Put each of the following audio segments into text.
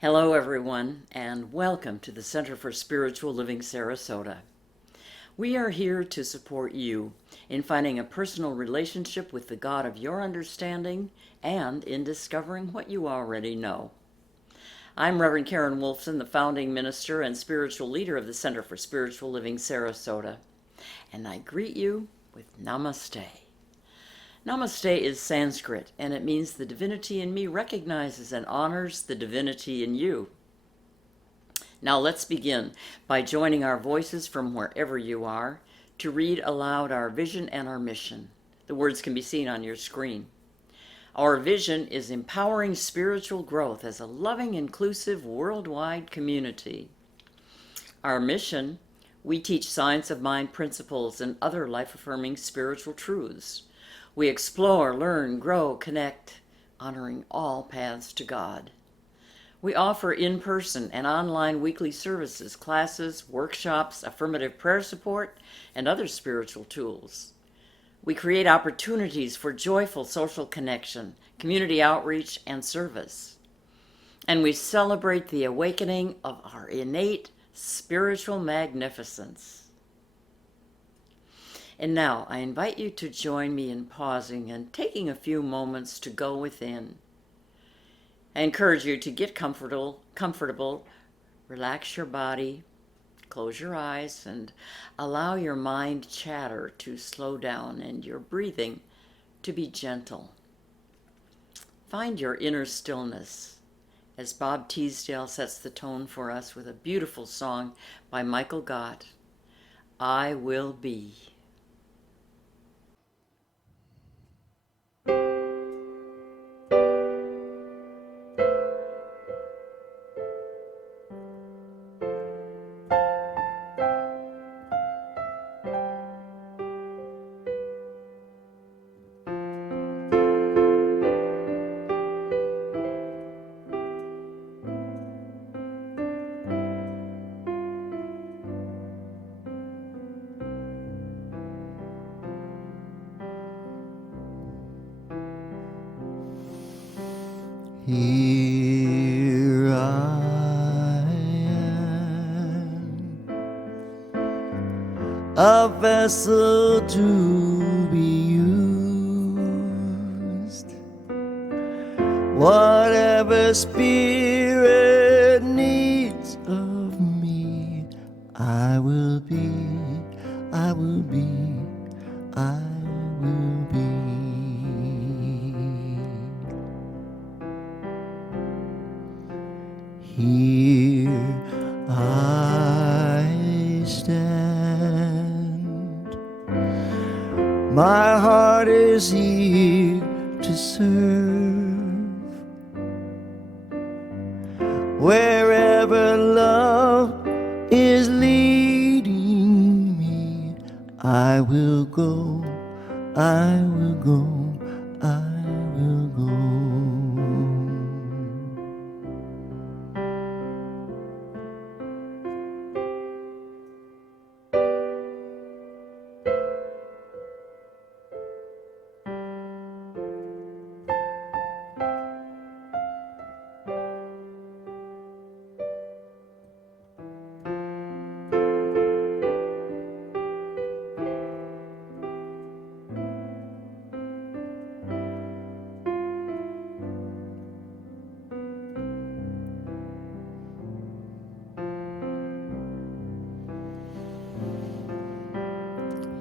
Hello, everyone, and welcome to the Center for Spiritual Living Sarasota. We are here to support you in finding a personal relationship with the God of your understanding and in discovering what you already know. I'm Reverend Karen Wolfson, the founding minister and spiritual leader of the Center for Spiritual Living Sarasota, and I greet you with Namaste. Namaste is Sanskrit, and it means the divinity in me recognizes and honors the divinity in you. Now let's begin by joining our voices from wherever you are to read aloud our vision and our mission. The words can be seen on your screen. Our vision is empowering spiritual growth as a loving, inclusive, worldwide community. Our mission, we teach science of mind principles and other life-affirming spiritual truths. We explore, learn, grow, connect, honoring all paths to God. We offer in-person and online weekly services, classes, workshops, affirmative prayer support, and other spiritual tools. We create opportunities for joyful social connection, community outreach, and service. And we celebrate the awakening of our innate spiritual magnificence. And now I invite you to join me in pausing and taking a few moments to go within. I encourage you to get comfortable, relax your body, close your eyes, and allow your mind chatter to slow down and your breathing to be gentle. Find your inner stillness as Bob Teesdale sets the tone for us with a beautiful song by Michael Gott, I Will Be. Here I am, a vessel to be used. Whatever spirit needs of me, I will be, I will be, I will be. Here I stand, my heart is here to serve. Wherever love is leading me, I will go, I will go, I will go.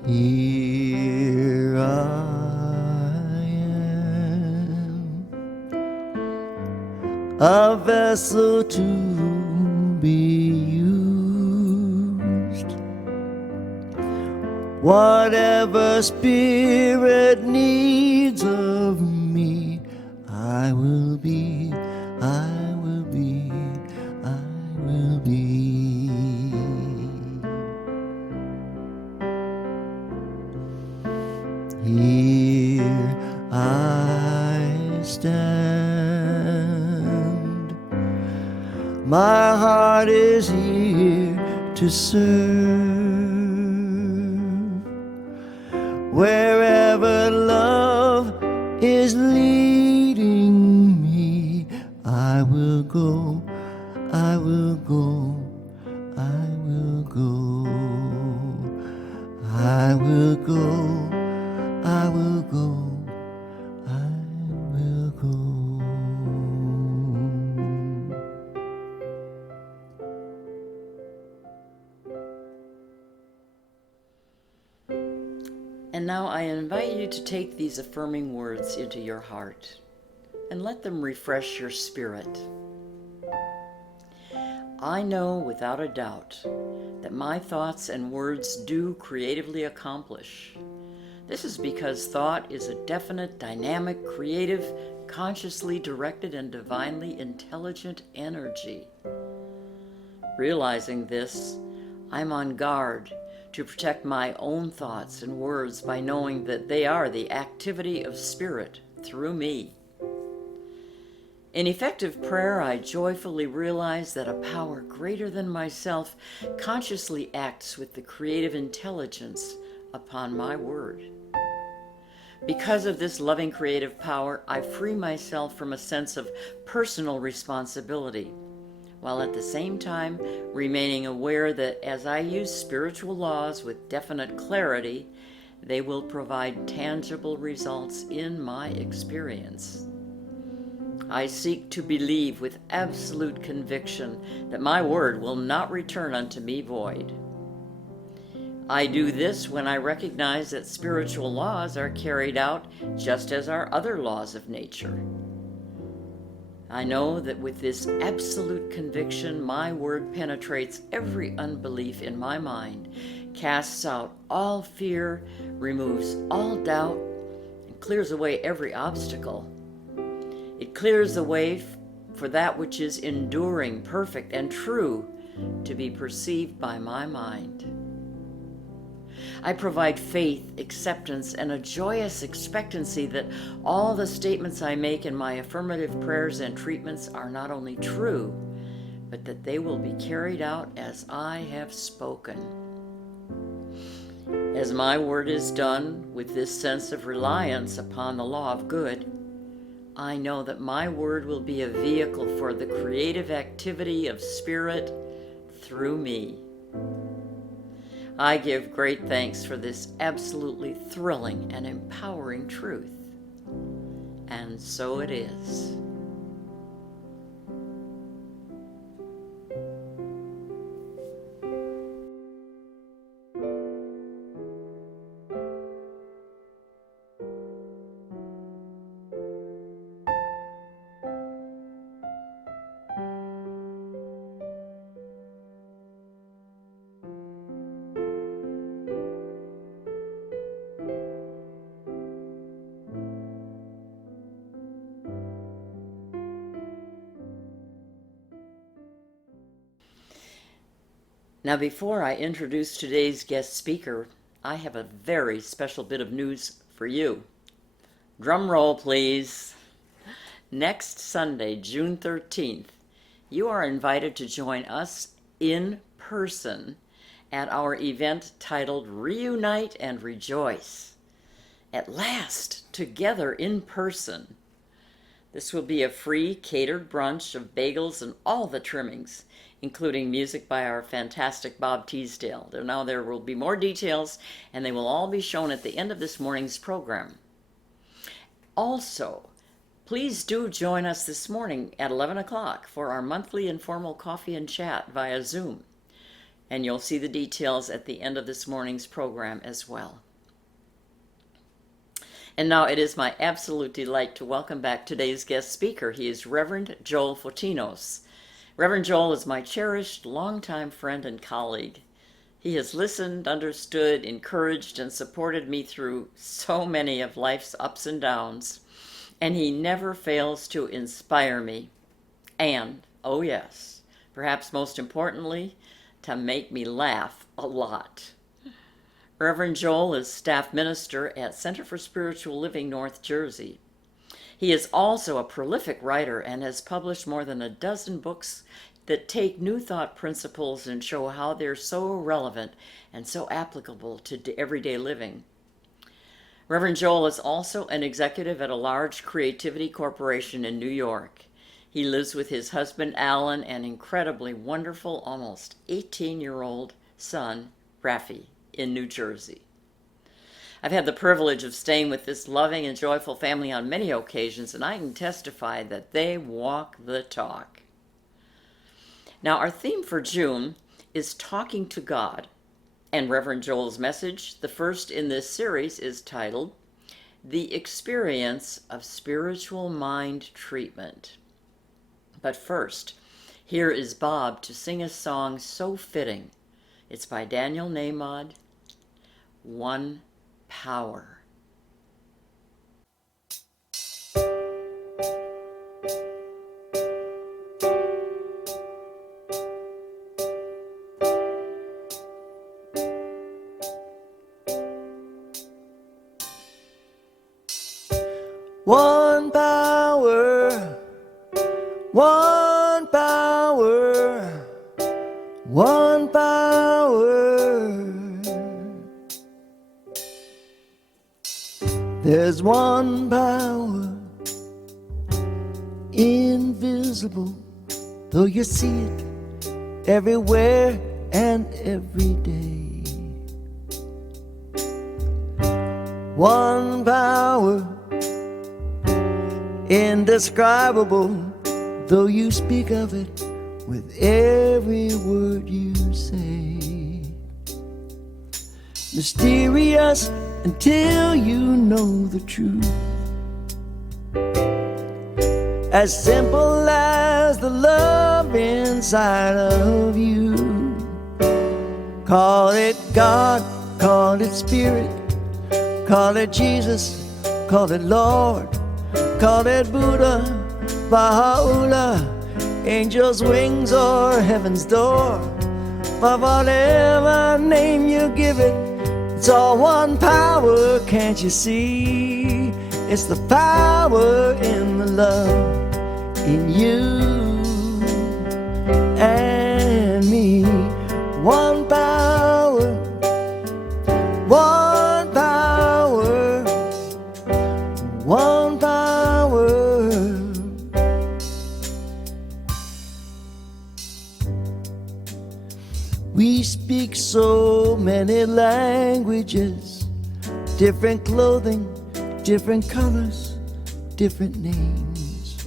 Here I am, a vessel to be used. Whatever spirit needs of me, I will be, I will be, I will be. Here I stand, my heart is here to serve. Wherever love is leading me, I will go, And now I invite you to take these affirming words into your heart and let them refresh your spirit. I know without a doubt that my thoughts and words do creatively accomplish. This is because thought is a definite, dynamic, creative, consciously directed, and divinely intelligent energy. Realizing this, I'm on guard to protect my own thoughts and words by knowing that they are the activity of Spirit through me. In effective prayer, I joyfully realize that a power greater than myself consciously acts with the creative intelligence upon my word. Because of this loving creative power, I free myself from a sense of personal responsibility, while at the same time remaining aware that as I use spiritual laws with definite clarity, they will provide tangible results in my experience. I seek to believe with absolute conviction that my word will not return unto me void. I do this when I recognize that spiritual laws are carried out just as are other laws of nature. I know that with this absolute conviction, my word penetrates every unbelief in my mind, casts out all fear, removes all doubt, and clears away every obstacle. It clears the way for that which is enduring, perfect, and true to be perceived by my mind. I provide faith, acceptance, and a joyous expectancy that all the statements I make in my affirmative prayers and treatments are not only true, but that they will be carried out as I have spoken. As my word is done with this sense of reliance upon the law of good, I know that my word will be a vehicle for the creative activity of Spirit through me. I give great thanks for this absolutely thrilling and empowering truth. And so it is. Now, before I introduce today's guest speaker, I have a very special bit of news for you. Drum roll, please. Next Sunday, June 13th, you are invited to join us in person at our event titled Reunite and Rejoice. At last, together in person. This will be a free catered brunch of bagels and all the trimmings, including music by our fantastic Bob Teesdale. Now there will be more details, and they will all be shown at the end of this morning's program. Also, please do join us this morning at 11 o'clock for our monthly informal coffee and chat via Zoom. And you'll see the details at the end of this morning's program as well. And now it is my absolute delight to welcome back today's guest speaker. He is Rev Joel Fotinos. Reverend Joel is my cherished, longtime friend and colleague. He has listened, understood, encouraged, and supported me through so many of life's ups and downs, and he never fails to inspire me. And, oh yes, perhaps most importantly, to make me laugh a lot. Reverend Joel is staff minister at Center for Spiritual Living, North Jersey. He is also a prolific writer and has published more than a dozen books that take New Thought principles and show how they're so relevant and so applicable to everyday living. Reverend Joel is also an executive at a large creativity corporation in New York. He lives with his husband, Alan, and incredibly wonderful, almost 18-year-old son, Rafi, in New Jersey. I've had the privilege of staying with this loving and joyful family on many occasions, and I can testify that they walk the talk. Now, our theme for June is Talking to God, And Reverend Joel's message, the first in this series, is titled The Experience of Spiritual Mind Treatment. But first, here is Bob to sing a song so fitting. It's by Daniel Nahmod, One Power. One power, one power, one power. There's one power, invisible, though you see it everywhere and every day. One power, indescribable, though you speak of it with every word you say. Mysterious until you know the truth. As simple as the love inside of you. Call it God, call it Spirit, call it Jesus, call it Lord, call it Buddha, Baha'u'llah, angel's wings or heaven's door. But whatever name you give it, it's all one power, can't you see? It's the power in the love in you and me. One power, one power, one power. We speak so many languages, different clothing, different colors, different names.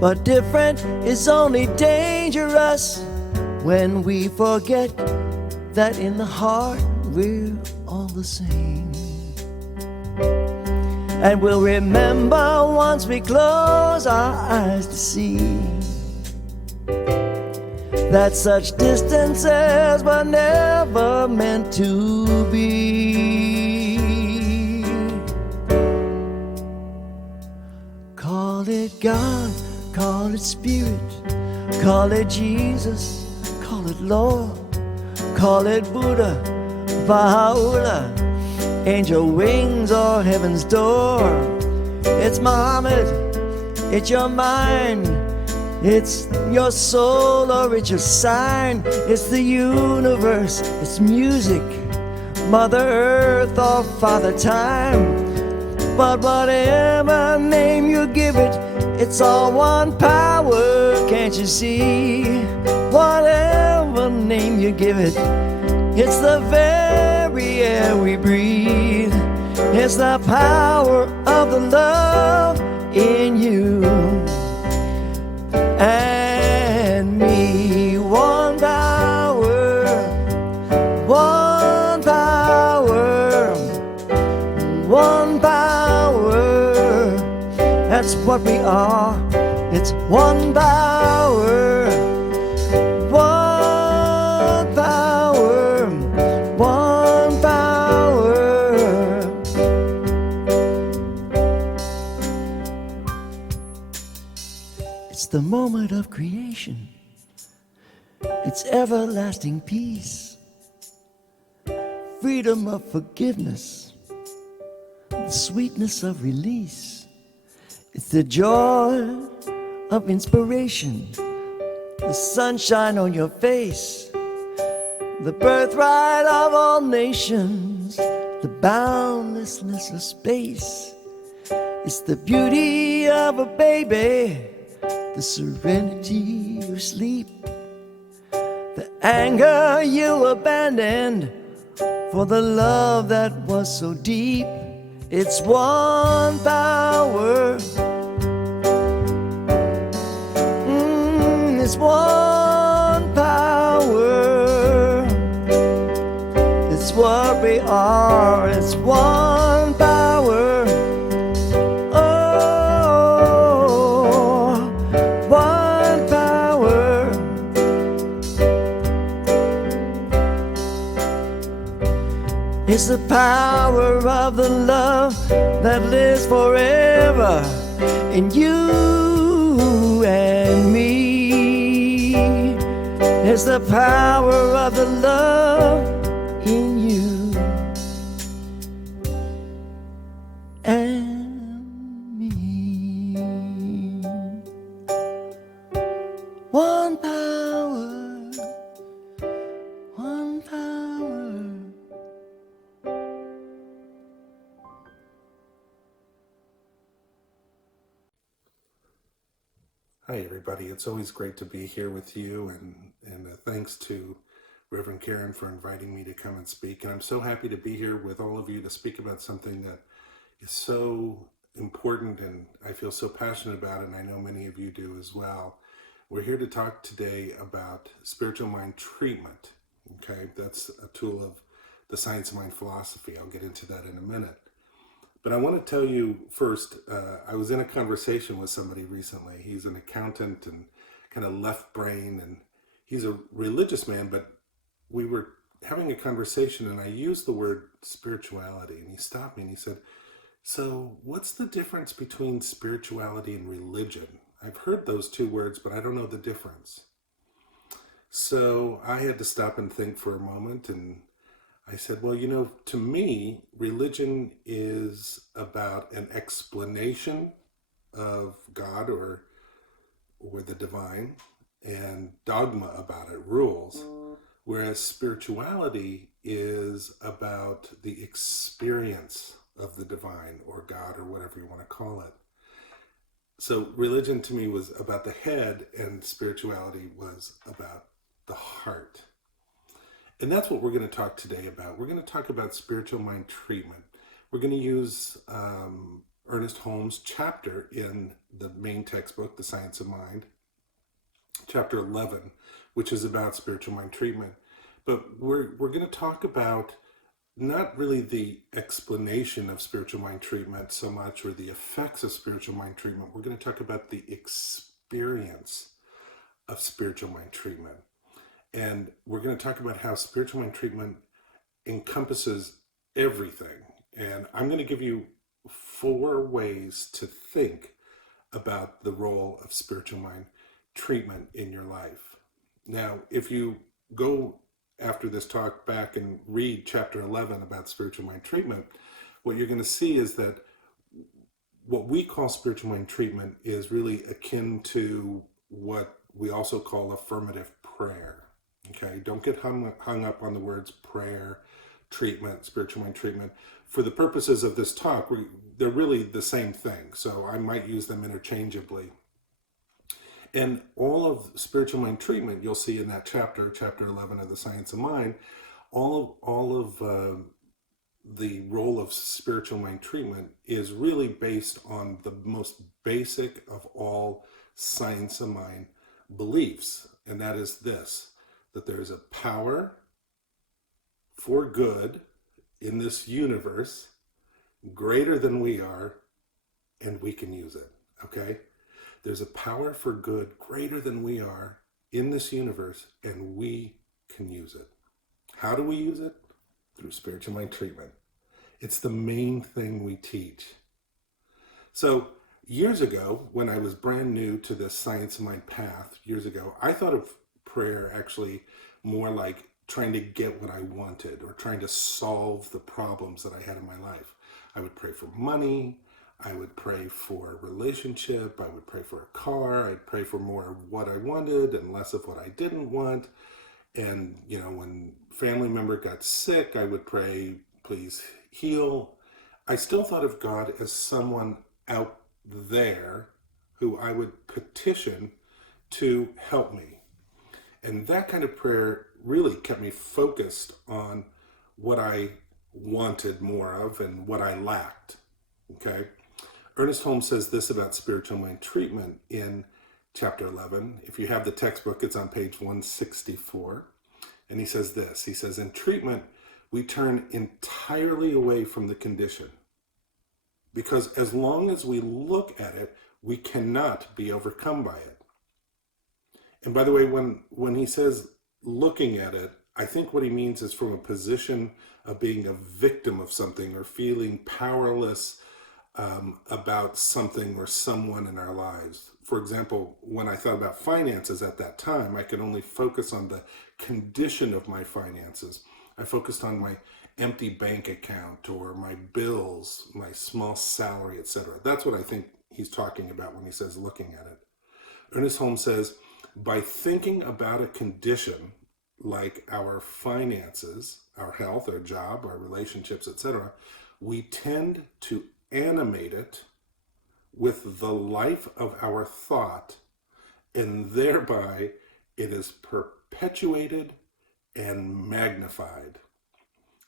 But different is only dangerous when we forget that in the heart we're all the same. And we'll remember once we close our eyes to see that such distances were never meant to be. Call it God, call it Spirit, call it Jesus, call it Lord, call it Buddha, Baha'u'llah, angel wings or heaven's door. It's Muhammad, it's your mind, it's your soul or it's your sign. It's the universe, it's music, Mother Earth or Father Time. But whatever name you give it, it's all one power, can't you see? Whatever name you give it, it's the very air we breathe. It's the power of the love in you and me. One power, one power, one power. That's what we are. It's one power, one power, one power. It's the moment of creation. It's everlasting peace, freedom of forgiveness, the sweetness of release. It's the joy of inspiration, the sunshine on your face, the birthright of all nations, the boundlessness of space. It's the beauty of a baby, the serenity of sleep, the anger you abandoned for the love that was so deep. It's one power, it's one what we are. It's one power. Oh, one power. It's the power of the love that lives forever in you and me. It's the power of the love in you and me. One power, one power. Hi, everybody. It's always great to be here with you, and thanks to Reverend Karen for inviting me to come and speak. And I'm so happy to be here with all of you to speak about something that is so important and I feel so passionate about, and I know many of you do as well. We're here to talk today about spiritual mind treatment. Okay, that's a tool of the science of mind philosophy. I'll get into that in a minute. But I want to tell you first, I was in a conversation with somebody recently. He's an accountant and kind of left brain, and he's a religious man, but we were having a conversation and I used the word spirituality, and he stopped me and he said, "So what's the difference between spirituality and religion? I've heard those two words, but I don't know the difference." So I had to stop and think for a moment, and I said, well, to me, religion is about an explanation of God or the divine, and dogma about it, rules, whereas spirituality is about the experience of the divine or God or whatever you want to call it. So religion to me was about the head, and spirituality was about the heart. And that's what we're going to talk today about. We're going to talk about spiritual mind treatment. We're going to use Ernest Holmes' chapter in the main textbook, The Science of Mind, chapter 11, which is about spiritual mind treatment. But we're going to talk about not really the explanation of spiritual mind treatment so much, or the effects of spiritual mind treatment. We're going to talk about the experience of spiritual mind treatment. And we're going to talk about how spiritual mind treatment encompasses everything. And I'm going to give you 4 ways to think about the role of spiritual mind treatment in your life. Now, if you go after this talk back and read chapter 11 about spiritual mind treatment, what you're going to see is that what we call spiritual mind treatment is really akin to what we also call affirmative prayer. Okay, don't get hung up on the words prayer, treatment, spiritual mind treatment. For the purposes of this talk, they're really the same thing, so I might use them interchangeably. And all of spiritual mind treatment, you'll see in that chapter 11 of the Science of Mind, all of the role of spiritual mind treatment is really based on the most basic of all science of mind beliefs, and that is this: that there is a power for good in this universe greater than we are, and we can use it. Okay? There's a power for good greater than we are in this universe, and we can use it. How do we use it? Through spiritual mind treatment. It's the main thing we teach. So years ago, when I was brand new to this Science of Mind path, years ago, I thought of prayer actually more like trying to get what I wanted, or trying to solve the problems that I had in my life. I would pray for money, I would pray for a relationship, I would pray for a car, I'd pray for more of what I wanted and less of what I didn't want. And, when family member got sick, I would pray, please heal. I still thought of God as someone out there who I would petition to help me. And that kind of prayer really kept me focused on what I wanted more of and what I lacked. Okay? Ernest Holmes says this about spiritual mind treatment in chapter 11. If you have the textbook, it's on page 164. And he says this. He says, in treatment, we turn entirely away from the condition. Because as long as we look at it, we cannot be overcome by it. And by the way, when he says looking at it, I think what he means is from a position of being a victim of something or feeling powerless about something or someone in our lives. For example, when I thought about finances at that time, I could only focus on the condition of my finances. I focused on my empty bank account or my bills, my small salary, etc. That's what I think he's talking about when he says looking at it. Ernest Holmes says, by thinking about a condition like our finances, our health, our job, our relationships, etc., we tend to animate it with the life of our thought, and thereby it is perpetuated and magnified.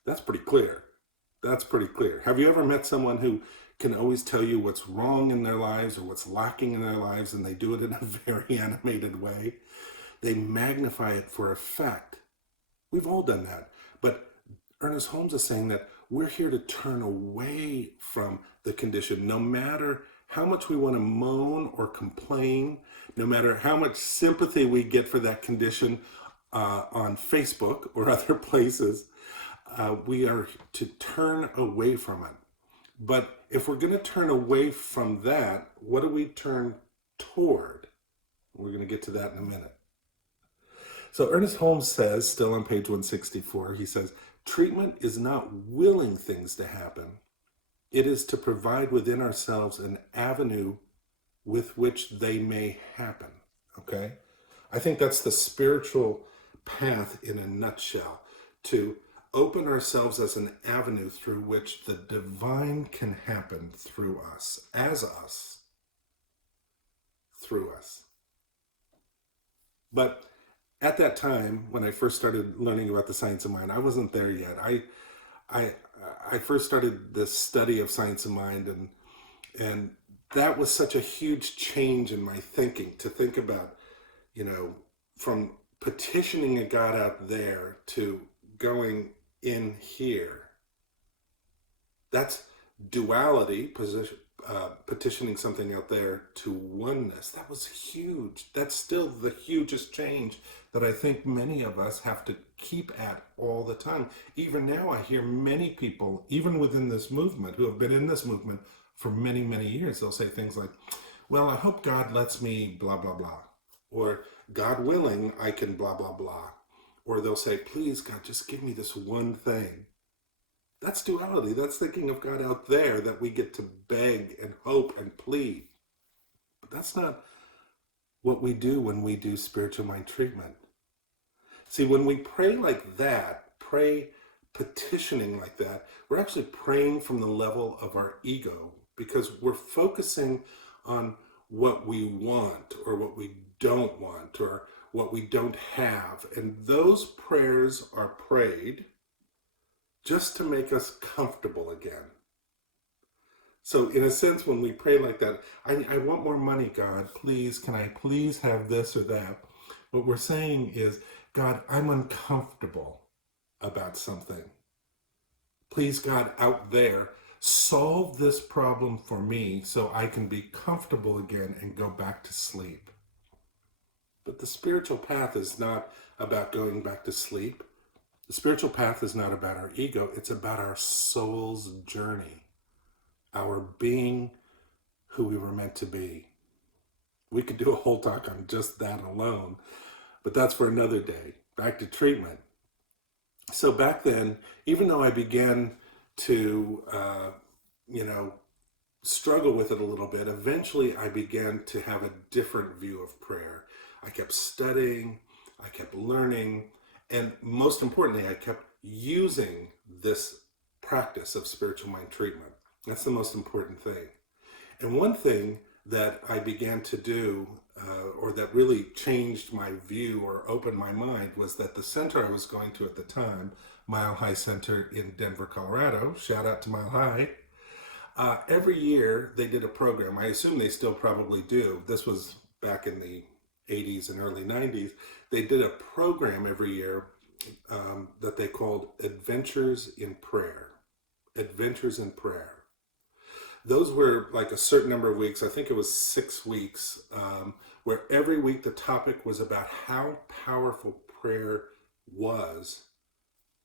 That's pretty clear. That's pretty clear. Have you ever met someone who can always tell you what's wrong in their lives or what's lacking in their lives, and they do it in a very animated way? They magnify it for effect. We've all done that. But Ernest Holmes is saying that we're here to turn away from the condition, no matter how much we want to moan or complain, no matter how much sympathy we get for that condition on Facebook or other places. We are to turn away from it. But if we're going to turn away from that, what do we turn toward? We're going to get to that in a minute. So Ernest Holmes says, still on page 164, he says, treatment is not willing things to happen. It is to provide within ourselves an avenue with which they may happen. Okay? I think that's the spiritual path in a nutshell, to open ourselves as an avenue through which the divine can happen through us, as us, through us. But at that time, when I first started learning about the science of mind, I wasn't there yet. I first started this study of science of mind, and that was such a huge change in my thinking, to think about, from petitioning a God out there to going in here. That's duality, petitioning something out there, to oneness. That was huge. That's still the hugest change that I think many of us have to keep at all the time. Even now, I hear many people, even within this movement, who have been in this movement for many, many years, they'll say things like, well, I hope God lets me blah, blah, blah. Or, God willing, I can blah, blah, blah. Or they'll say, please, God, just give me this one thing. That's duality. That's thinking of God out there that we get to beg and hope and plead. But that's not what we do when we do spiritual mind treatment. See, when we pray like that, pray petitioning like that, we're actually praying from the level of our ego, because we're focusing on what we want or what we don't want or what we don't have. And those prayers are prayed just to make us comfortable again. So in a sense, when we pray like that, I want more money, God, please, can I please have this or that? What we're saying is, God, I'm uncomfortable about something. Please, God, out there, solve this problem for me so I can be comfortable again and go back to sleep. But the spiritual path is not about going back to sleep. The spiritual path is not about our ego. It's about our soul's journey, our being who we were meant to be. We could do a whole talk on just that alone, but that's for another day. Back to treatment. So back then, even though I began to, struggle with it a little bit, eventually I began to have a different view of prayer. I kept studying, I kept learning, and most importantly, I kept using this practice of spiritual mind treatment. That's the most important thing. And one thing that I began to do, or that really changed my view or opened my mind, was that the center I was going to at the time, Mile High Center in Denver, Colorado, shout out to Mile High, every year they did a program. I assume they still probably do. This was back in the 80s and early 90s. They did a program every year that they called Adventures in Prayer. Adventures in Prayer. Those were like a certain number of weeks. I think it was 6 weeks, where every week the topic was about how powerful prayer was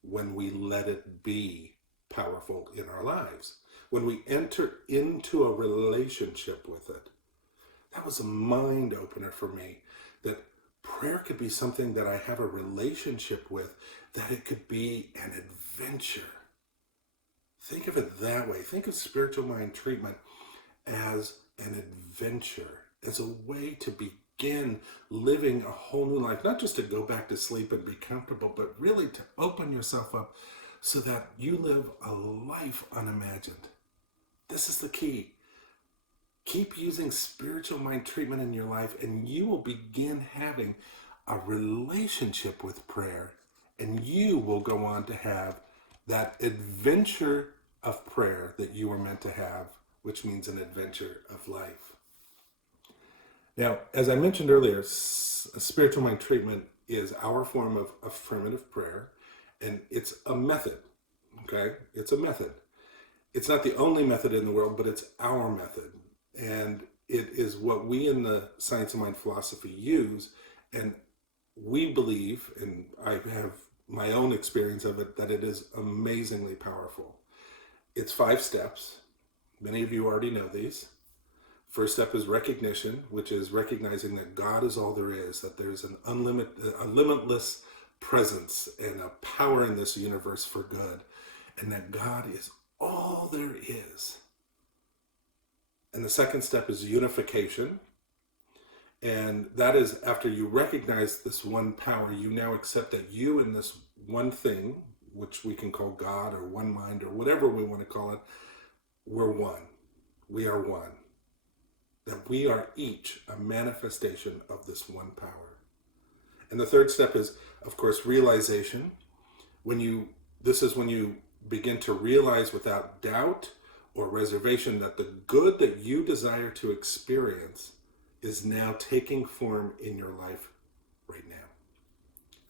when we let it be powerful in our lives. When we enter into a relationship with it. That was a mind opener for me, that prayer could be something that I have a relationship with, that it could be an adventure. Think of it that way. Think of spiritual mind treatment as an adventure, as a way to begin living a whole new life, not just to go back to sleep and be comfortable, but really to open yourself up so that you live a life unimagined. This is the key. Keep using spiritual mind treatment in your life, and you will begin having a relationship with prayer, and you will go on to have that adventure of prayer that you were meant to have, which means an adventure of life. Now, as I mentioned earlier, spiritual mind treatment is our form of affirmative prayer, and it's a method, okay? It's a method. It's not the only method in the world, but it's our method. And it is what we in the Science of Mind philosophy use, and we believe, and I have my own experience of it, that it is amazingly powerful. It's 5 steps. Many of you already know these. First step is recognition, which is recognizing that God is all there is, that there's a limitless presence and a power in this universe for good, and that God is all there is. And the second step is unification. And that is after you recognize this one power, you now accept that you and this one thing, which we can call God or one mind or whatever we want to call it, we're one. We are one. That we are each a manifestation of this one power. And the third step is, of course, realization. This is when you begin to realize without doubt or reservation that the good that you desire to experience is now taking form in your life right now.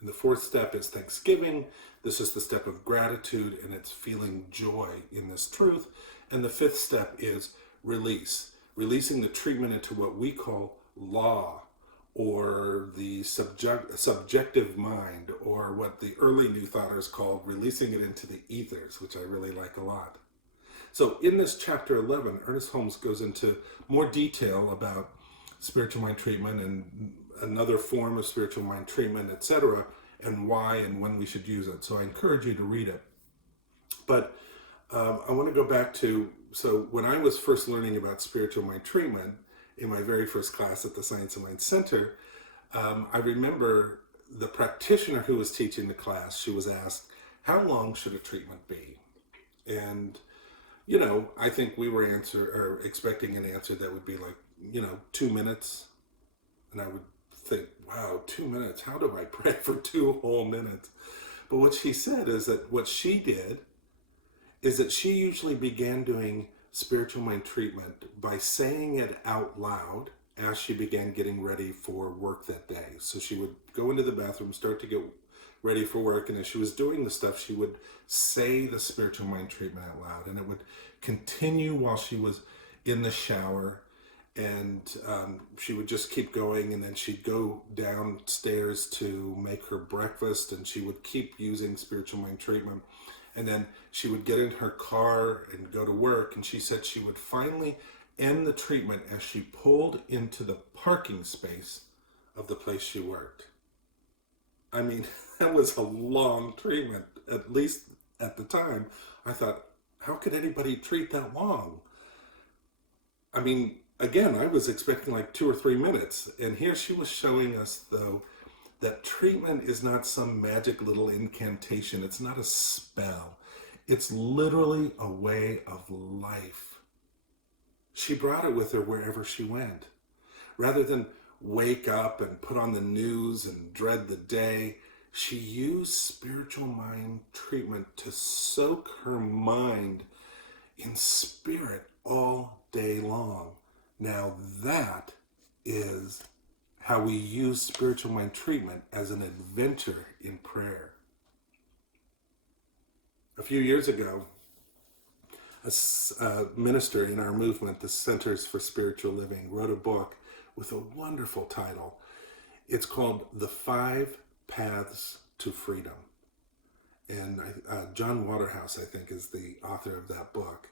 And the fourth step is thanksgiving. This is the step of gratitude, and it's feeling joy in this truth. And the fifth step is release. Releasing the treatment into what we call law, or the subjective mind, or what the early New Thoughters called releasing it into the ethers, which I really like a lot. So in this chapter 11, Ernest Holmes goes into more detail about spiritual mind treatment and another form of spiritual mind treatment, etc., and why and when we should use it. So I encourage you to read it. But I want to go back to, so when I was first learning about spiritual mind treatment in my very first class at the Science of Mind Center, I remember the practitioner who was teaching the class, she was asked, how long should a treatment be? And I think we were expecting an answer that would be like, 2 minutes. And I would think, wow, 2 minutes. How do I pray for 2 whole minutes? But what she said is that what she did is that she usually began doing spiritual mind treatment by saying it out loud as she began getting ready for work that day. So she would go into the bathroom, start to get ready for work, and as she was doing the stuff, she would say the spiritual mind treatment out loud, and it would continue while she was in the shower, and she would just keep going, and then she'd go downstairs to make her breakfast, and she would keep using spiritual mind treatment, and then she would get in her car and go to work, and she said she would finally end the treatment as she pulled into the parking space of the place she worked. I mean, that was a long treatment, at least at the time. I thought, how could anybody treat that long? I mean, again, I was expecting like 2 or 3 minutes. And here she was showing us, though, that treatment is not some magic little incantation. It's not a spell. It's literally a way of life. She brought it with her wherever she went. Rather than wake up and put on the news and dread the day, she used spiritual mind treatment to soak her mind in spirit all day long. Now that is how we use spiritual mind treatment as an adventure in prayer. A few years ago, a minister in our movement, the Centers for Spiritual Living, wrote a book with a wonderful title. It's called The 5 Paths to Freedom. And John Waterhouse, I think, is the author of that book.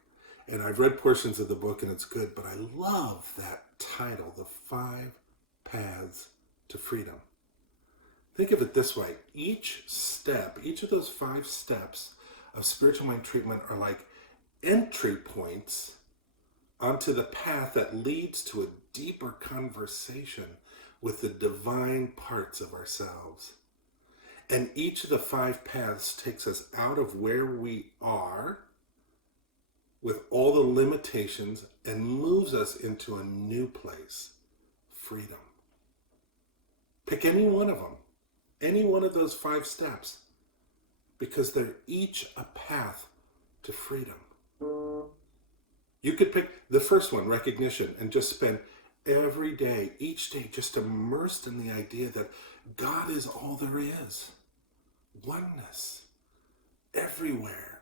And I've read portions of the book and it's good, but I love that title, The 5 Paths to Freedom. Think of it this way. Each of those 5 steps of spiritual mind treatment are like entry points onto the path that leads to a deeper conversation with the divine parts of ourselves. And each of the 5 paths takes us out of where we are with all the limitations and moves us into a new place, freedom. Pick any one of them, any one of those 5 steps, because they're each a path to freedom. You could pick the first one, recognition, and just spend every day, each day, just immersed in the idea that God is all there is. Oneness. Everywhere.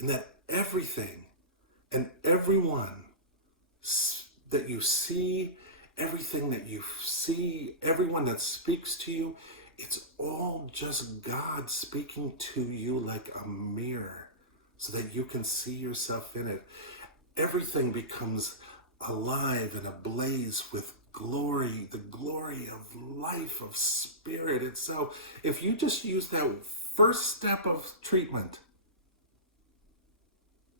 And that everything and everyone that you see, everything that you see, everyone that speaks to you, it's all just God speaking to you like a mirror so that you can see yourself in it. Everything becomes alive and ablaze with glory, the glory of life, of spirit itself. If you just use that first step of treatment,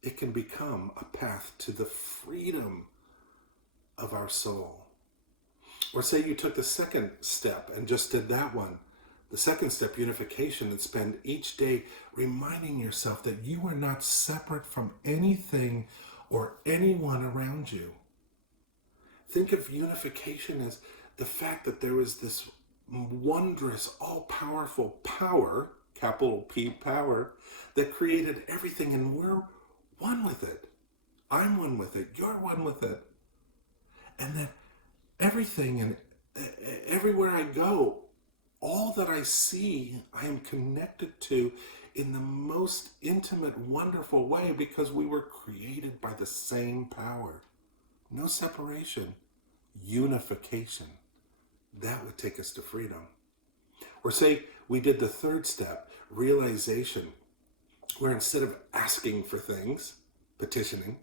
it can become a path to the freedom of our soul. Or say you took the second step and just did that one. The second step, unification, and spend each day reminding yourself that you are not separate from anything or anyone around you. Think of unification as the fact that there is this wondrous, all-powerful power, capital P power, that created everything, and we're one with it. I'm one with it. You're one with it. And that everything and everywhere I go, all that I see, I am connected to in the most intimate, wonderful way, because we were created by the same power. No separation, unification. That would take us to freedom. Or say we did the third step, realization, where instead of asking for things, petitioning,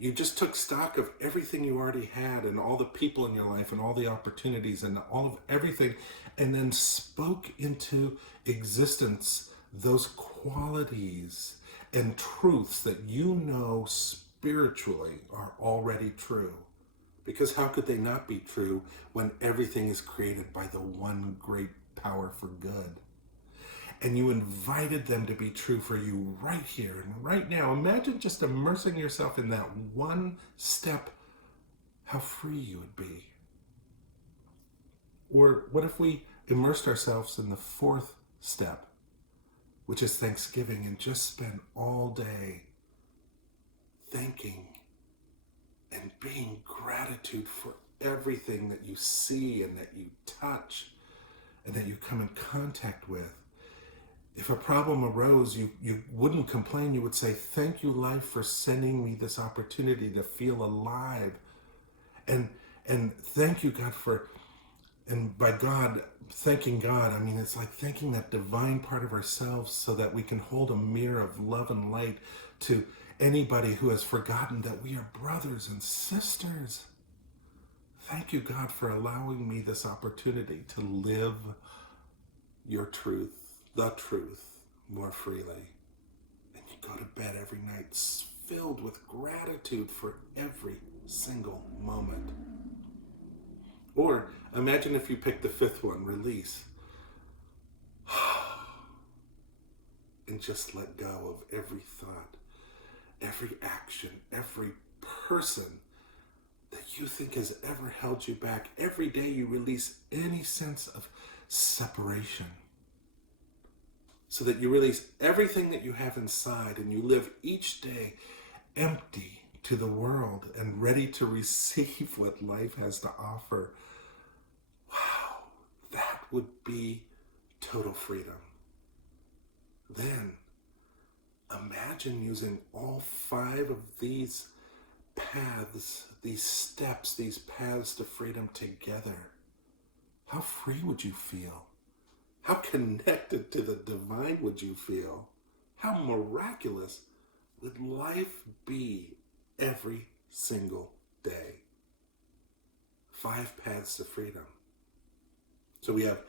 you just took stock of everything you already had and all the people in your life and all the opportunities and all of everything, and then spoke into existence those qualities and truths that you know spiritually are already true. Because how could they not be true when everything is created by the one great power for good? And you invited them to be true for you right here and right now. Imagine just immersing yourself in that one step, how free you would be. Or what if we immersed ourselves in the fourth step, which is Thanksgiving, and just spend all day thanking and being gratitude for everything that you see and that you touch and that you come in contact with. If a problem arose, you wouldn't complain. You would say, thank you, life, for sending me this opportunity to feel alive. And thank you, God, for, and by God, thanking God, I mean, it's like thanking that divine part of ourselves so that we can hold a mirror of love and light to anybody who has forgotten that we are brothers and sisters. Thank you, God, for allowing me this opportunity to live your truth, the truth, more freely. And you go to bed every night filled with gratitude for every single moment. Or imagine if you picked the fifth one, release. And just let go of every thought, every action, every person that you think has ever held you back. Every day you release any sense of separation so that you release everything that you have inside and you live each day empty to the world and ready to receive what life has to offer. Wow, that would be total freedom. Then imagine using all 5 of these paths, these steps, these paths to freedom together. How free would you feel? How connected to the divine would you feel? How miraculous would life be every single day? 5 paths to freedom. So we have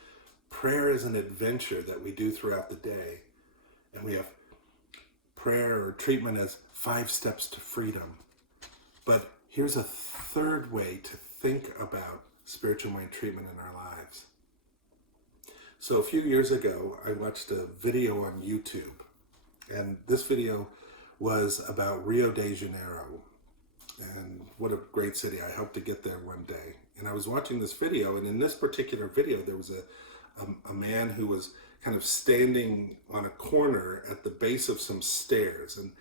prayer as an adventure that we do throughout the day, and we have prayer or treatment as 5 steps to freedom. But here's a third way to think about spiritual mind treatment in our lives. So a few years ago, I watched a video on YouTube, and this video was about Rio de Janeiro. And what a great city. I hope to get there one day. And I was watching this video, and in this particular video, there was a man who was kind of standing on a corner at the base of some stairs. And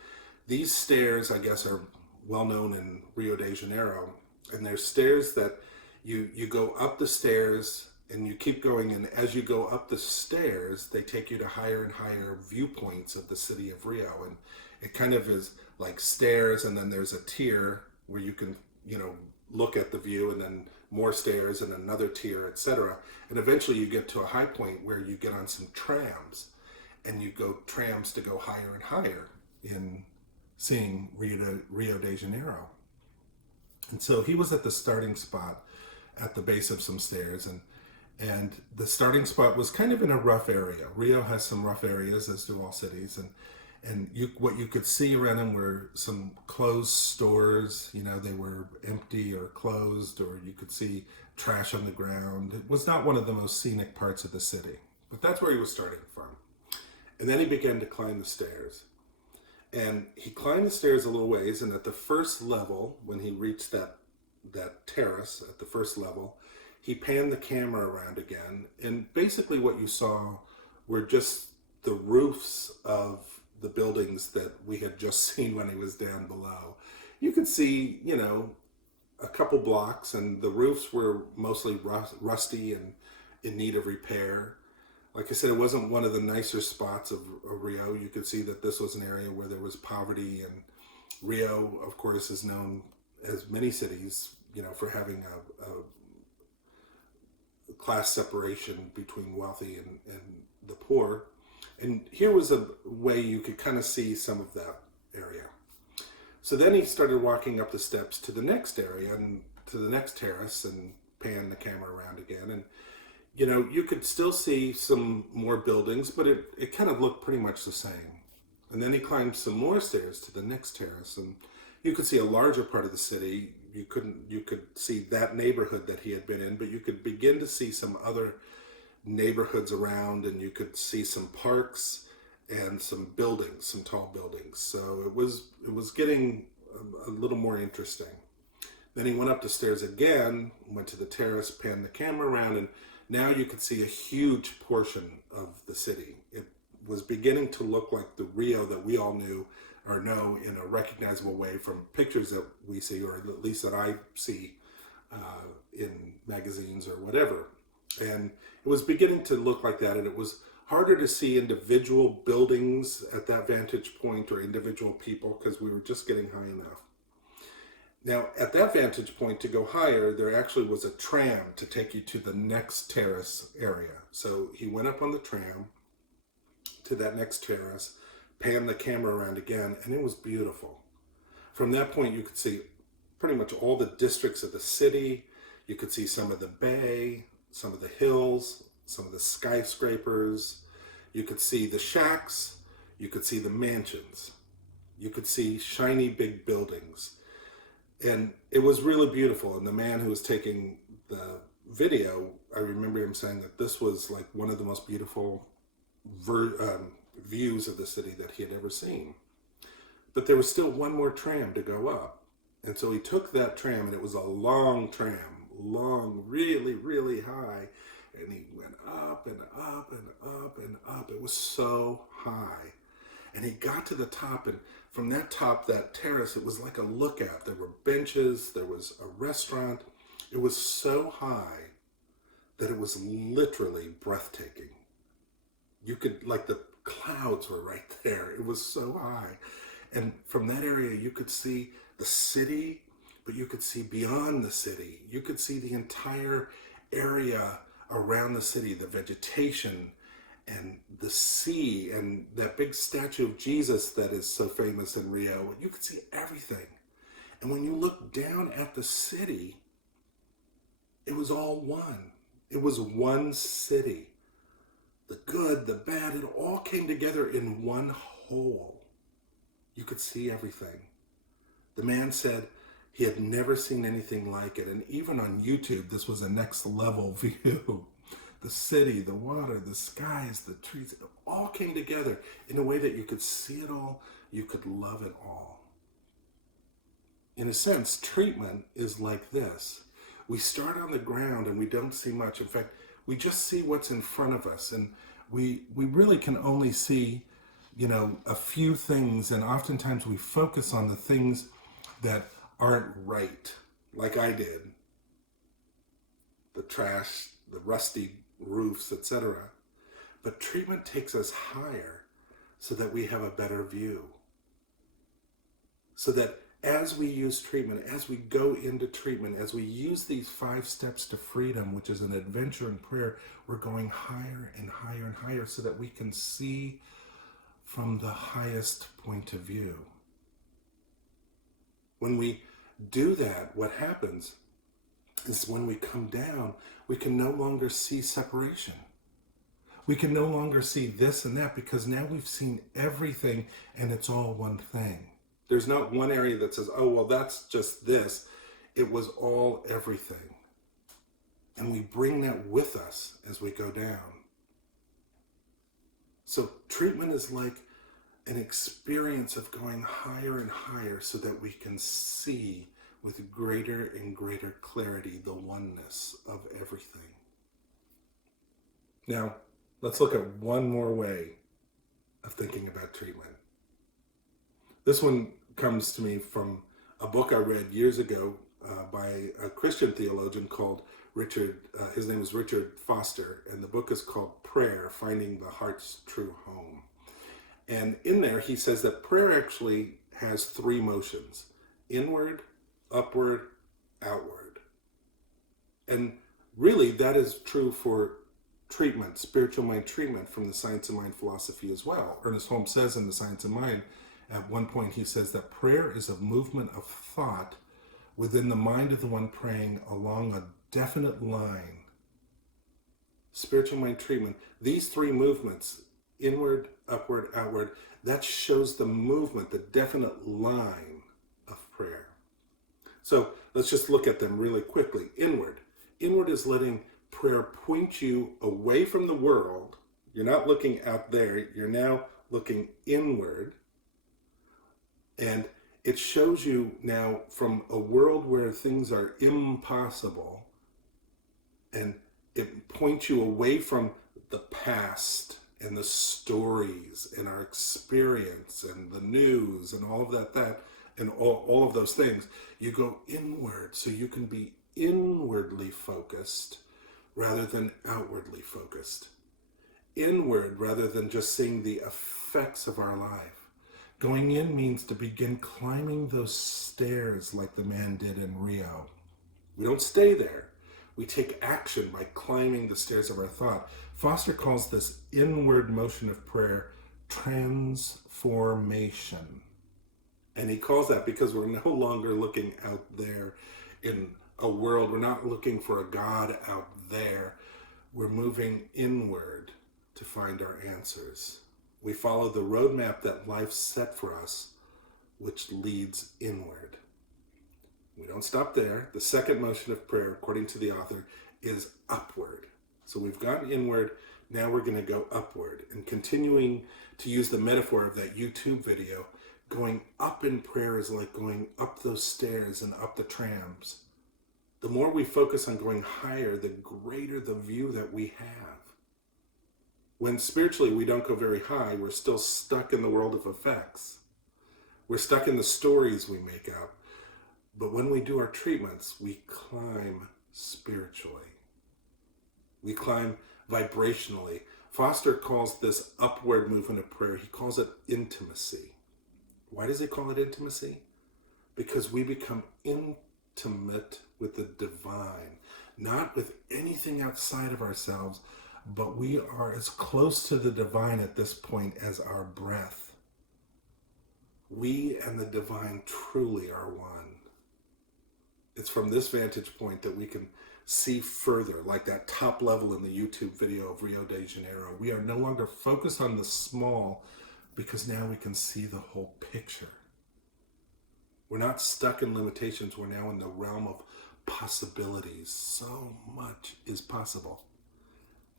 these stairs, I guess, are well known in Rio de Janeiro. And they're stairs that you go up the stairs and you keep going. And as you go up the stairs, they take you to higher and higher viewpoints of the city of Rio. And it kind of is like stairs, and then there's a tier where you can, look at the view, and then more stairs and another tier, etc. And eventually you get to a high point where you get on some trams, and you go trams to go higher and higher in seeing Rio de Janeiro. And so he was at the starting spot at the base of some stairs, and the starting spot was kind of in a rough area. Rio has some rough areas, as do all cities, and what you could see around him were some closed stores. They were empty or closed, or you could see trash on the ground. It was not one of the most scenic parts of the city, but that's where he was starting from. And then he began to climb the stairs. And he climbed the stairs a little ways, and at the first level, when he reached that terrace at the first level, he panned the camera around again, and basically what you saw were just the roofs of the buildings that we had just seen when he was down below. You could see, a couple blocks, and the roofs were mostly rusty and in need of repair. Like I said, it wasn't one of the nicer spots of Rio. You could see that this was an area where there was poverty, and Rio, of course, is known, as many cities, for having a class separation between wealthy and the poor. And here was a way you could kind of see some of that area. So then he started walking up the steps to the next area and to the next terrace, and panned the camera around again. And, you could still see some more buildings, but it kind of looked pretty much the same. And then he climbed some more stairs to the next terrace, and you could see a larger part of the city. You could see that neighborhood that he had been in, but you could begin to see some other neighborhoods around, and you could see some parks and some buildings, some tall buildings. So it was getting a little more interesting. Then he went up the stairs again, went to the terrace, panned the camera around, and now you could see a huge portion of the city. It was beginning to look like the Rio that we all knew or know in a recognizable way from pictures that we see, or at least that I see in magazines or whatever. And it was beginning to look like that, and it was harder to see individual buildings at that vantage point or individual people because we were just getting high enough. Now, at that vantage point, to go higher, there actually was a tram to take you to the next terrace area. So he went up on the tram to that next terrace, panned the camera around again, and it was beautiful. From that point, you could see pretty much all the districts of the city. You could see some of the bay, some of the hills, some of the skyscrapers. You could see the shacks. You could see the mansions. You could see shiny big buildings. And it was really beautiful. And the man who was taking the video, I remember him saying that this was like one of the most beautiful views of the city that he had ever seen. But there was still one more tram to go up. And so he took that tram, and it was a long tram, long, really, really high. And he went up and up and up and up. It was so high. And he got to the top, and from that top, that terrace, it was like a lookout. There were benches, there was a restaurant. It was so high that it was literally breathtaking. You could, like, the clouds were right there. It was so high. And from that area, you could see the city, but you could see beyond the city. You could see the entire area around the city, the vegetation and the sea and that big statue of Jesus that is so famous in Rio. You could see everything. And when you look down at the city, it was all one. It was one city. The good, the bad, it all came together in one whole. You could see everything. The man said he had never seen anything like it. And even on YouTube, this was a next level view. The city, the water, the skies, the trees, it all came together in a way that you could see it all, you could love it all. In a sense, treatment is like this. We start on the ground and we don't see much. In fact, we just see what's in front of us, and we really can only see, a few things, and oftentimes we focus on the things that aren't right, like I did. The trash, the rusty roofs, etc. But treatment takes us higher so that we have a better view. So that as we use treatment, as we go into treatment, as we use these 5 steps to freedom, which is an adventure in prayer, we're going higher and higher and higher so that we can see from the highest point of view. When we do that, what happens is when we come down, we can no longer see separation. We can no longer see this and that because now we've seen everything and it's all one thing. There's not one area that says, oh, well, that's just this. It was all everything. And we bring that with us as we go down. So treatment is like an experience of going higher and higher so that we can see with greater and greater clarity the oneness of everything. Now, let's look at one more way of thinking about treatment. This one comes to me from a book I read years ago by a Christian theologian called Richard, his name is Richard Foster, and the book is called Prayer, Finding the Heart's True Home. And in there, he says that prayer actually has 3 motions: inward, upward, outward. And really, that is true for treatment, spiritual mind treatment from the Science of Mind philosophy as well. Ernest Holmes says in the Science of Mind, at one point he says that prayer is a movement of thought within the mind of the one praying along a definite line. Spiritual mind treatment, these 3 movements, inward, upward, outward, that shows the movement, the definite line of prayer. So let's just look at them really quickly. Inward. Inward is letting prayer point you away from the world. You're not looking out there. You're now looking inward. And it shows you now from a world where things are impossible, and it points you away from the past and the stories and our experience and the news and all of that and all of those things. You go inward so you can be inwardly focused rather than outwardly focused. Inward rather than just seeing the effects of our life. Going in means to begin climbing those stairs like the man did in Rio. We don't stay there. We take action by climbing the stairs of our thought. Foster calls this inward motion of prayer transformation. And he calls that because we're no longer looking out there in a world. We're not looking for a God out there. We're moving inward to find our answers. We follow the roadmap that life set for us, which leads inward. We don't stop there. The second motion of prayer, according to the author, is upward. So we've gone inward, now we're going to go upward. And continuing to use the metaphor of that YouTube video, going up in prayer is like going up those stairs and up the trams. The more we focus on going higher, the greater the view that we have. When spiritually we don't go very high, we're still stuck in the world of effects. We're stuck in the stories we make up. But when we do our treatments, we climb spiritually. We climb vibrationally. Foster calls this upward movement of prayer, he calls it intimacy. Why does he call it intimacy? Because we become intimate with the divine, not with anything outside of ourselves, but we are as close to the divine at this point as our breath. We and the divine truly are one. It's from this vantage point that we can see further, like that top level in the YouTube video of Rio de Janeiro. We are no longer focused on the small because now we can see the whole picture. We're not stuck in limitations. We're now in the realm of possibilities. So much is possible.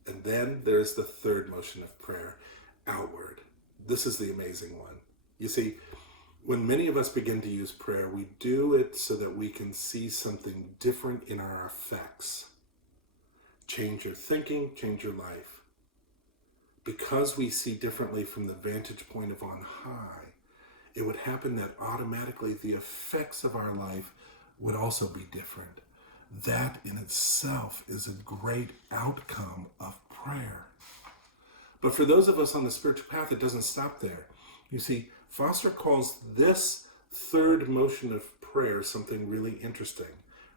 And then there's the third motion of prayer, outward. This is the amazing one. You see, when many of us begin to use prayer, we do it so that we can see something different in our effects. Change your thinking, change your life. Because we see differently from the vantage point of on high, it would happen that automatically the effects of our life would also be different. That in itself is a great outcome of prayer. But for those of us on the spiritual path, it doesn't stop there. You see, Foster calls this third motion of prayer something really interesting.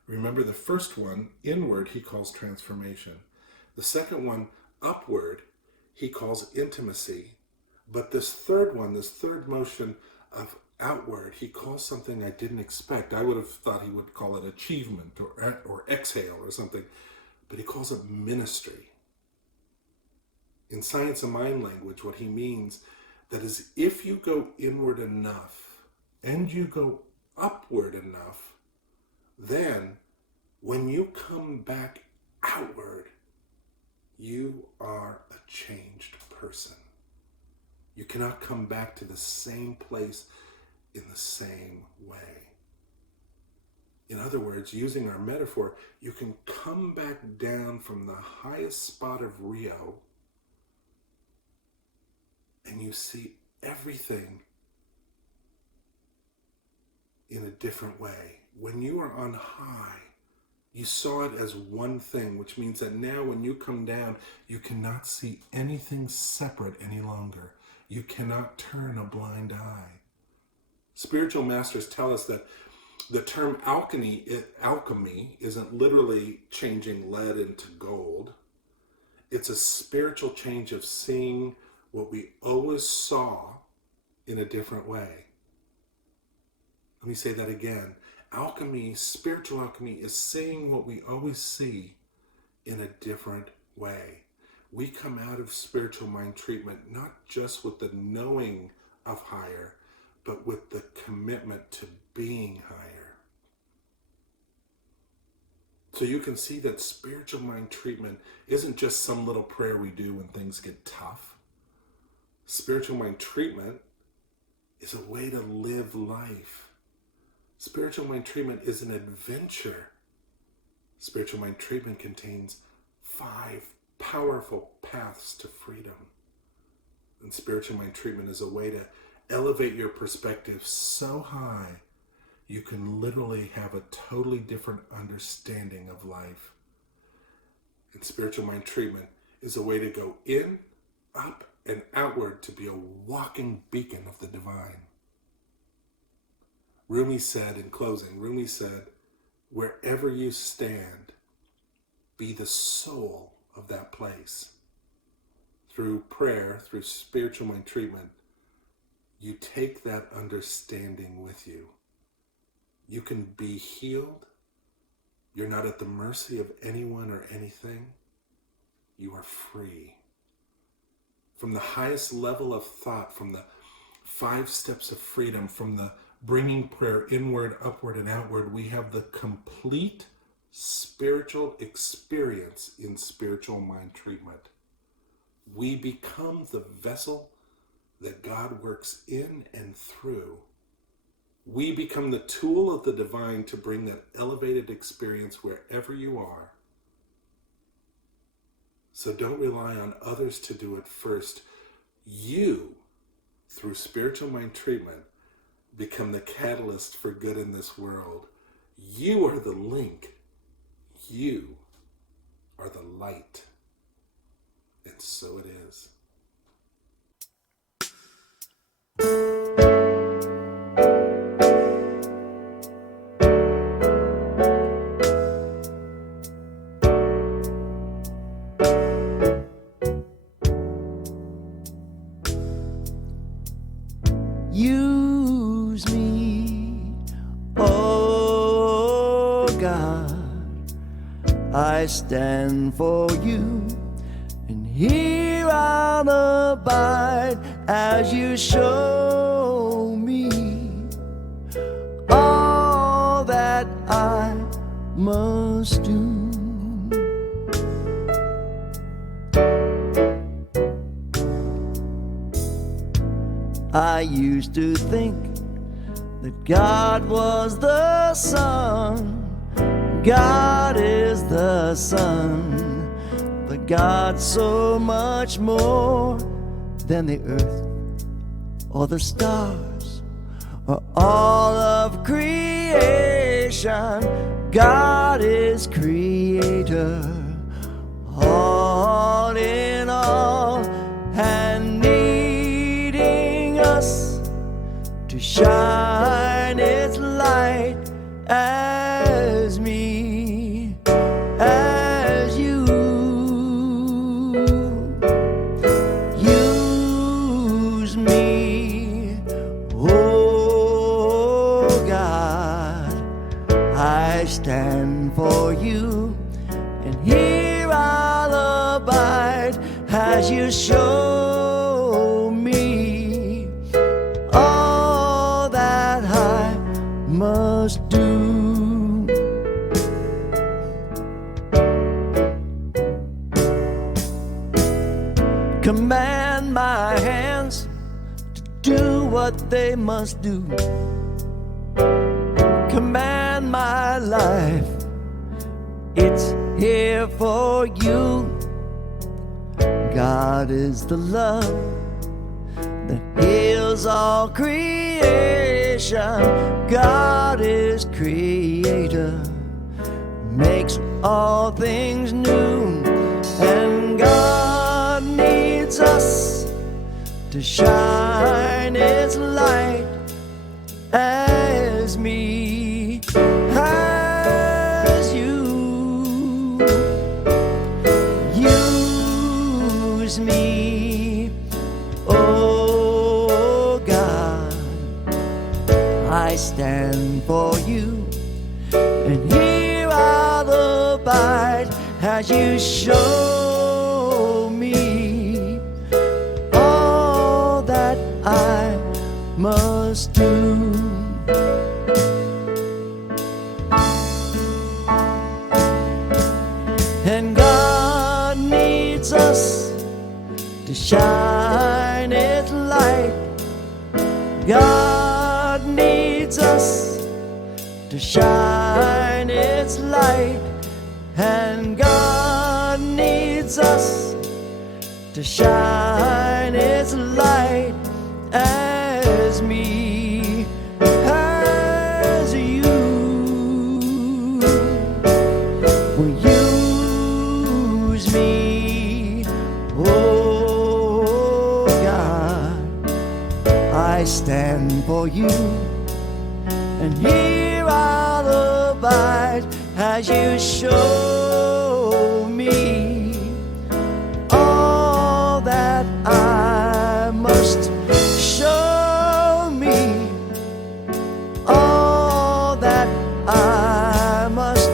Remember the first one, inward, he calls transformation. The second one, upward, he calls intimacy. But this third one, this third motion of outward, he calls something I didn't expect. I would have thought he would call it achievement or exhale or something, but he calls it ministry. In science of mind language, what he means that is if you go inward enough and you go upward enough, then when you come back outward, you are a changed person. You cannot come back to the same place in the same way. In other words, using our metaphor, you can come back down from the highest spot of Rio and you see everything in a different way. When you are on high, you saw it as one thing, which means that now when you come down, you cannot see anything separate any longer. You cannot turn a blind eye. Spiritual masters tell us that the term alchemy isn't literally changing lead into gold. It's a spiritual change of seeing what we always saw in a different way. Let me say that again. Alchemy, spiritual alchemy, is seeing what we always see in a different way. We come out of spiritual mind treatment not just with the knowing of higher, but with the commitment to being higher. So you can see that spiritual mind treatment isn't just some little prayer we do when things get tough. Spiritual mind treatment is a way to live life. Spiritual mind treatment is an adventure. Spiritual mind treatment contains 5 powerful paths to freedom. And spiritual mind treatment is a way to elevate your perspective so high you can literally have a totally different understanding of life. And spiritual mind treatment is a way to go in, up, and outward to be a walking beacon of the divine. Rumi said, in closing, wherever you stand, be the soul of that place. Through prayer, through spiritual mind treatment, you take that understanding with you. You can be healed. You're not at the mercy of anyone or anything. You are free. From the highest level of thought, from the 5 steps of freedom, from the bringing prayer inward, upward, and outward, we have the complete spiritual experience in spiritual mind treatment. We become the vessel that God works in and through. We become the tool of the divine to bring that elevated experience wherever you are. So don't rely on others to do it first. You, through spiritual mind treatment, become the catalyst for good in this world. You are the link. You are the light. And so it is. Use me, oh God, I stand for you, and here I'll abide as you show me all that I must do. I used to think that God was the sun, God is the sun, but God's so much more than the earth or the stars or all of creation. God is creator, all in all, and needing us to shine its light as me, as you. Use me, oh God, I stand for you, and here I'll abide as you show me all that I must do. Command my hands to do what they must do. Command my life, it's here for you. God is the love that heals all creation. God is creator, makes all things new, and God needs us to shine its light as me, as you. Use me, oh God, I stand for you, and here I'll abide as you show me all that I must do. And God needs us to shine its light. God needs us to shine its light, and God needs us to shine its light as me, as you. Will use me, oh God, I stand for you, and here I'll abide as you show me all that I must. Show me all that I must.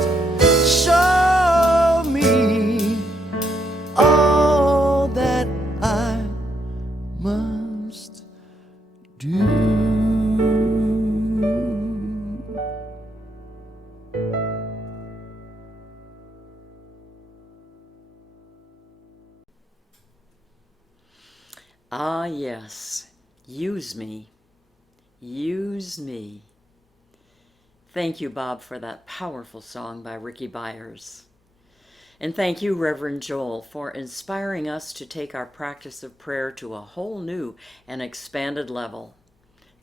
Show me all that I must do. Ah, yes. Use me. Use me. Thank you, Bob, for that powerful song by Ricky Byers. And thank you, Reverend Joel, for inspiring us to take our practice of prayer to a whole new and expanded level.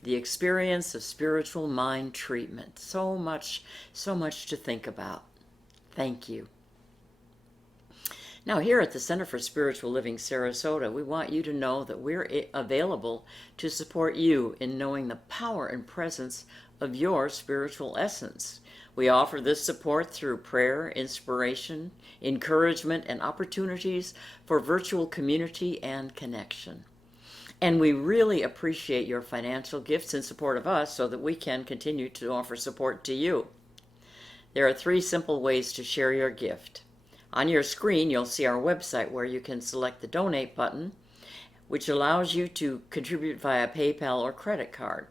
The experience of spiritual mind treatment. So much to think about. Thank you. Now, here at the Center for Spiritual Living Sarasota, we want you to know that we're available to support you in knowing the power and presence of your spiritual essence. We offer this support through prayer, inspiration, encouragement, and opportunities for virtual community and connection. And we really appreciate your financial gifts in support of us so that we can continue to offer support to you. There are 3 simple ways to share your gift. On your screen, you'll see our website where you can select the donate button, which allows you to contribute via PayPal or credit card.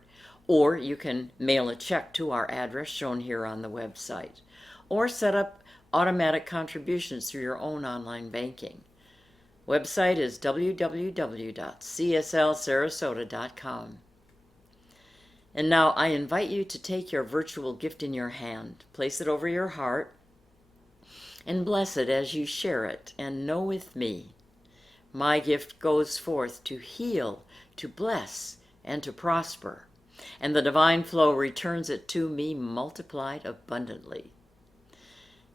Or you can mail a check to our address shown here on the website, or set up automatic contributions through your own online banking. Website is www.cslsarasota.com. And now I invite you to take your virtual gift in your hand, place it over your heart, and bless it as you share it, and know with me, my gift goes forth to heal, to bless, and to prosper, and the divine flow returns it to me multiplied abundantly.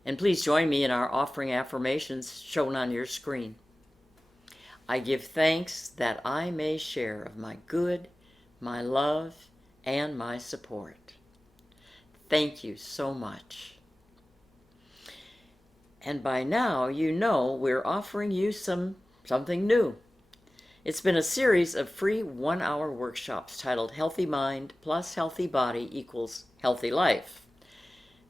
And please join me in our offering affirmations shown on your screen. I give thanks that I may share of my good, my love, and my support. Thank you so much. And by now, you know we're offering you something new. It's been a series of free 1-hour workshops titled Healthy Mind plus Healthy Body equals Healthy Life.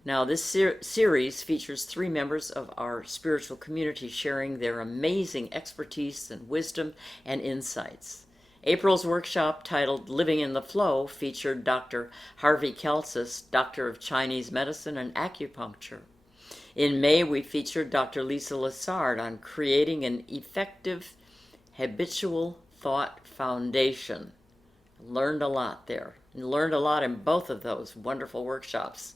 Now, this series features 3 members of our spiritual community sharing their amazing expertise and wisdom and insights. April's workshop, titled Living in the Flow, featured Dr. Harvey Kelsis, Doctor of Chinese Medicine and Acupuncture. In May, we featured Dr. Lisa Lessard on creating an effective habitual thought foundation. Learned a lot there. Learned a lot in both of those wonderful workshops.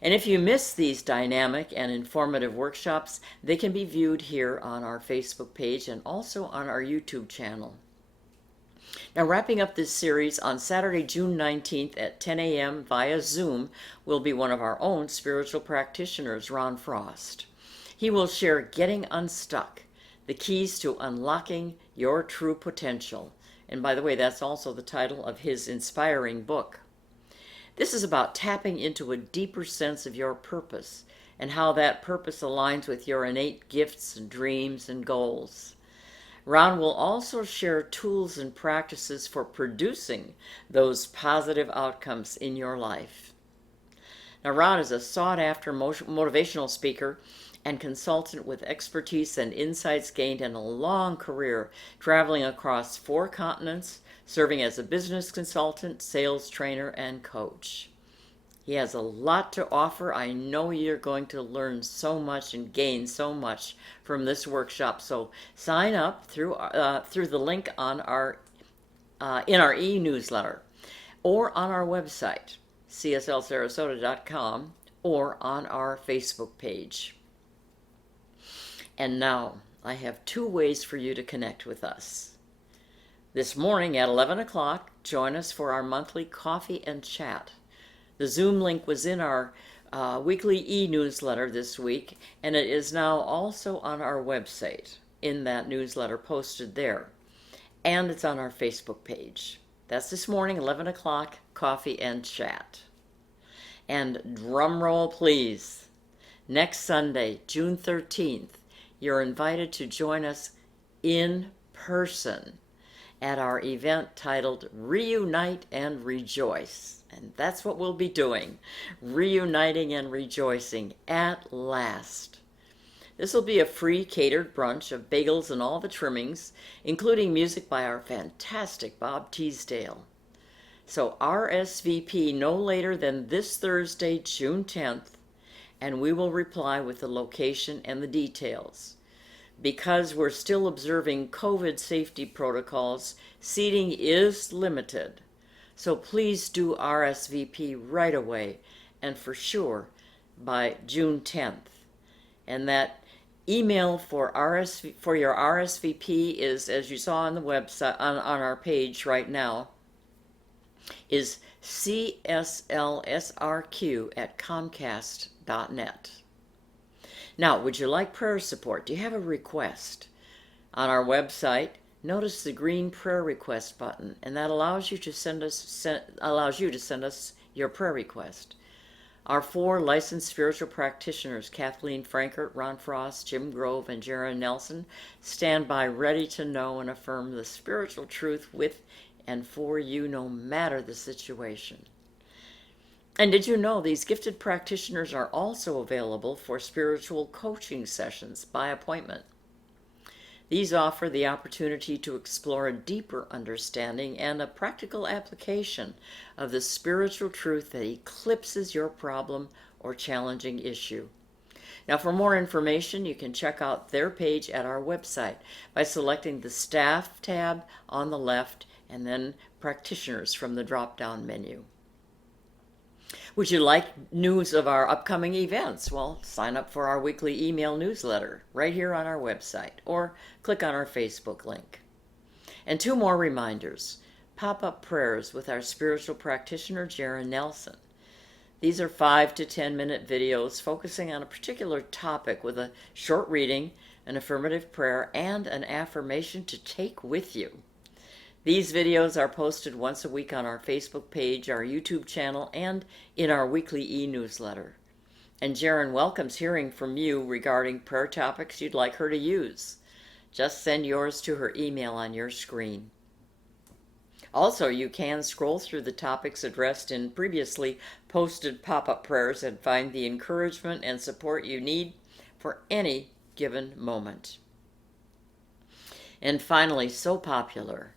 And if you miss these dynamic and informative workshops, they can be viewed here on our Facebook page and also on our YouTube channel. Now, wrapping up this series on Saturday, June 19th at 10 a.m. via Zoom will be one of our own spiritual practitioners, Ron Frost. He will share Getting Unstuck, the keys to unlocking your true potential. And by the way, that's also the title of his inspiring book. This is about tapping into a deeper sense of your purpose and how that purpose aligns with your innate gifts and dreams and goals. Ron will also share tools and practices for producing those positive outcomes in your life. Now, Ron is a sought-after motivational speaker and consultant with expertise and insights gained in a long career traveling across 4 continents, serving as a business consultant, sales trainer, and coach. He has a lot to offer. I know you're going to learn so much and gain so much from this workshop. So sign up through the link on in our e-newsletter, or on our website, cslsarasota.com, or on our Facebook page. And now I have 2 ways for you to connect with us. This morning at 11 o'clock, join us for our monthly coffee and chat. The Zoom link was in our weekly e-newsletter this week, and it is now also on our website in that newsletter posted there. And it's on our Facebook page. That's this morning, 11 o'clock, coffee and chat. And drum roll, please. Next Sunday, June 13th, you're invited to join us in person at our event titled Reunite and Rejoice. And that's what we'll be doing, reuniting and rejoicing at last. This will be a free catered brunch of bagels and all the trimmings, including music by our fantastic Bob Teesdale. So RSVP no later than this Thursday, June 10th, and we will reply with the location and the details. Because we're still observing COVID safety protocols, seating is limited. So please do RSVP right away, and for sure by June 10th. And that email for your RSVP is, as you saw on the website, on our page right now, is cslsrq@comcast.net. Now, would you like prayer support? Do you have a request? On our website, notice the green prayer request button, and that allows you to send us your prayer request. Our 4 licensed spiritual practitioners, Kathleen Frankert, Ron Frost, Jim Grove, and Jaron Nelson, stand by ready to know and affirm the spiritual truth with and for you no matter the situation. And did you know these gifted practitioners are also available for spiritual coaching sessions by appointment? These offer the opportunity to explore a deeper understanding and a practical application of the spiritual truth that eclipses your problem or challenging issue. Now, for more information, you can check out their page at our website by selecting the Staff tab on the left and then Practitioners from the drop-down menu. Would you like news of our upcoming events? Well, sign up for our weekly email newsletter right here on our website, or click on our Facebook link. And 2 more reminders. Pop-up prayers with our spiritual practitioner, Jaron Nelson. These are 5 to 10-minute videos focusing on a particular topic with a short reading, an affirmative prayer, and an affirmation to take with you. These videos are posted once a week on our Facebook page, our YouTube channel, and in our weekly e-newsletter. And Jaron welcomes hearing from you regarding prayer topics you'd like her to use. Just send yours to her email on your screen. Also, you can scroll through the topics addressed in previously posted pop-up prayers and find the encouragement and support you need for any given moment. And finally, so popular,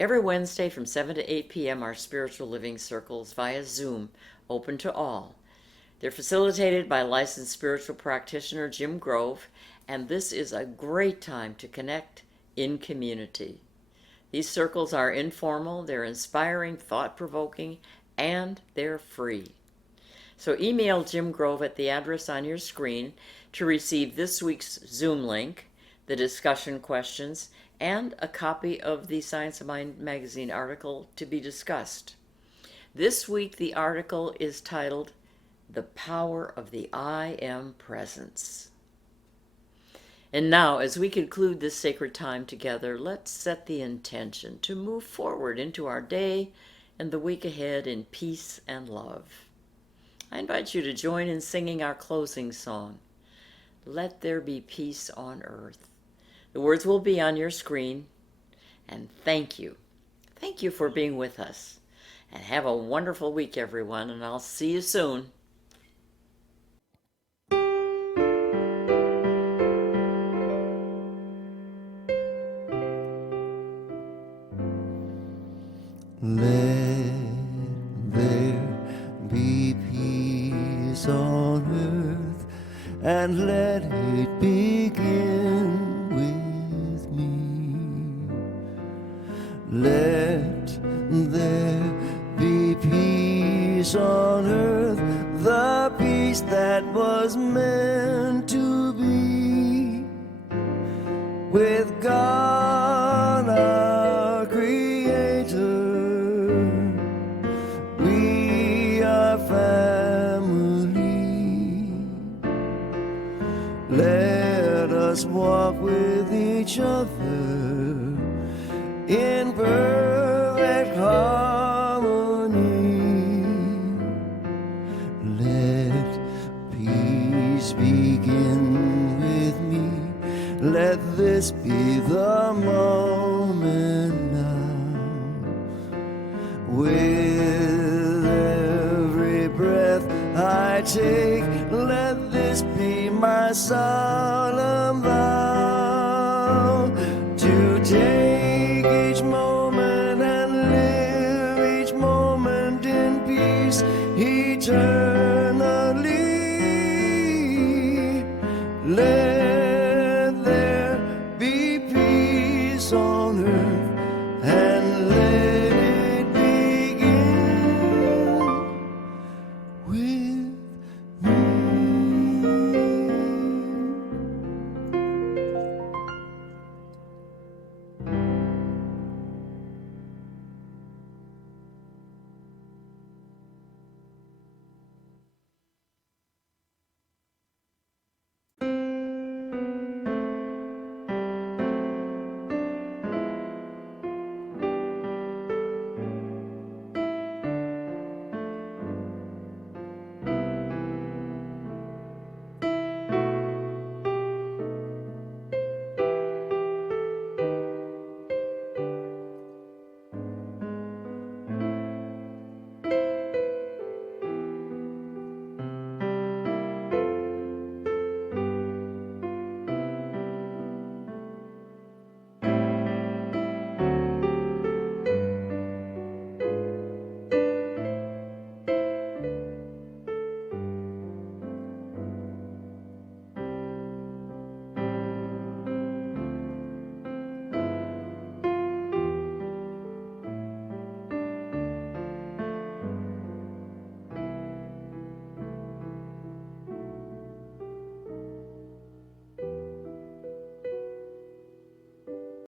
every Wednesday from 7 to 8 p.m. are spiritual living circles via Zoom, open to all. They're facilitated by licensed spiritual practitioner Jim Grove, and this is a great time to connect in community. These circles are informal, they're inspiring, thought-provoking, and they're free. So email Jim Grove at the address on your screen to receive this week's Zoom link, the discussion questions, and a copy of the Science of Mind magazine article to be discussed. This week the article is titled, The Power of the I Am Presence. And now, as we conclude this sacred time together, let's set the intention to move forward into our day and the week ahead in peace and love. I invite you to join in singing our closing song, Let There Be Peace on Earth. The words will be on your screen. And thank you. Thank you for being with us. And have a wonderful week, everyone, and I'll see you soon. Let there be peace on earth, and let it begin with me. Let there be peace on earth, the peace that was meant to be with God our Creator. We are family. Let us walk with each other in perfect harmony. Let peace begin with me. Let this be the moment now. With every breath I take, let this be my sign.